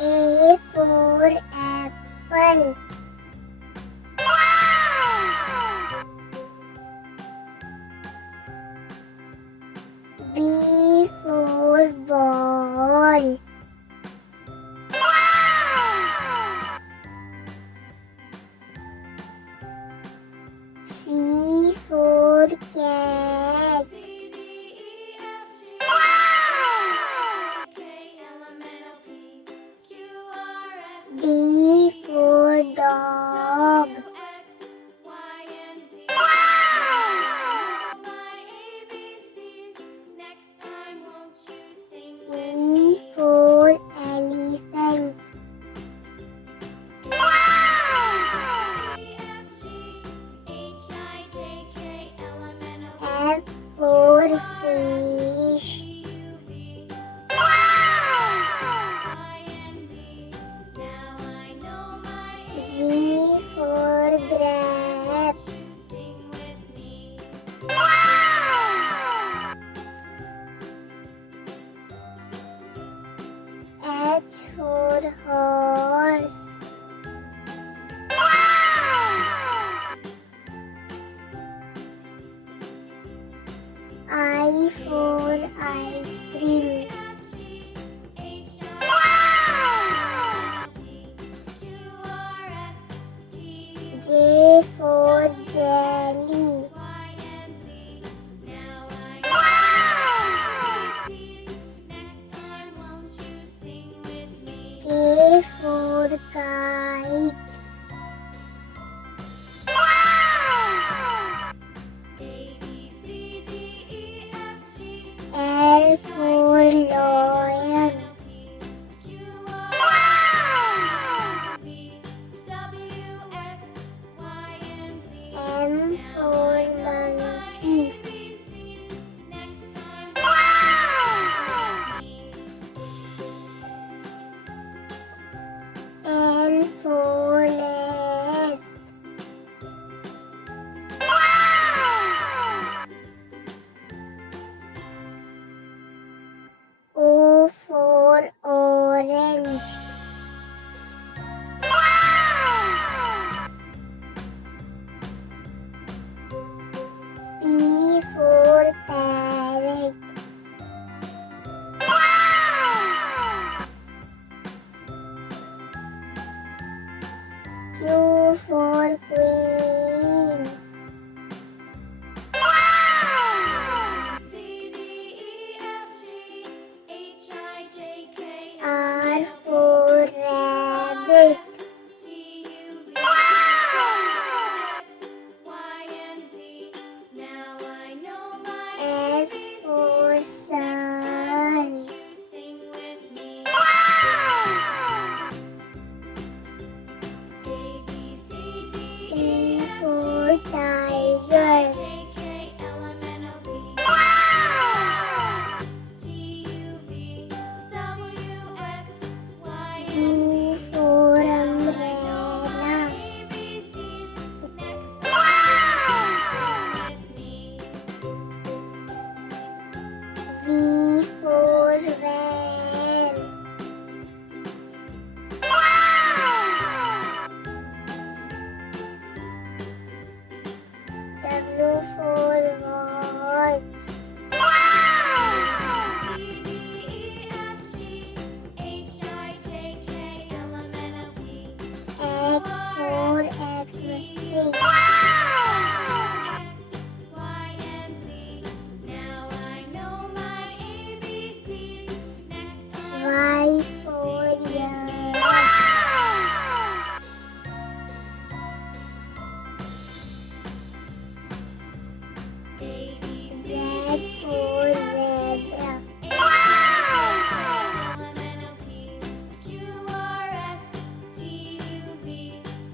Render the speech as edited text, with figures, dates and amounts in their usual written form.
A for apple. B for ball. C for cat. D for dog. E for elephant. F for fish. G for grapes. H for horse. I for ice cream. J for jelly. K for kite. L for lion. M for monkey. N for nest. O for orange. P for parrot. Q for queen. R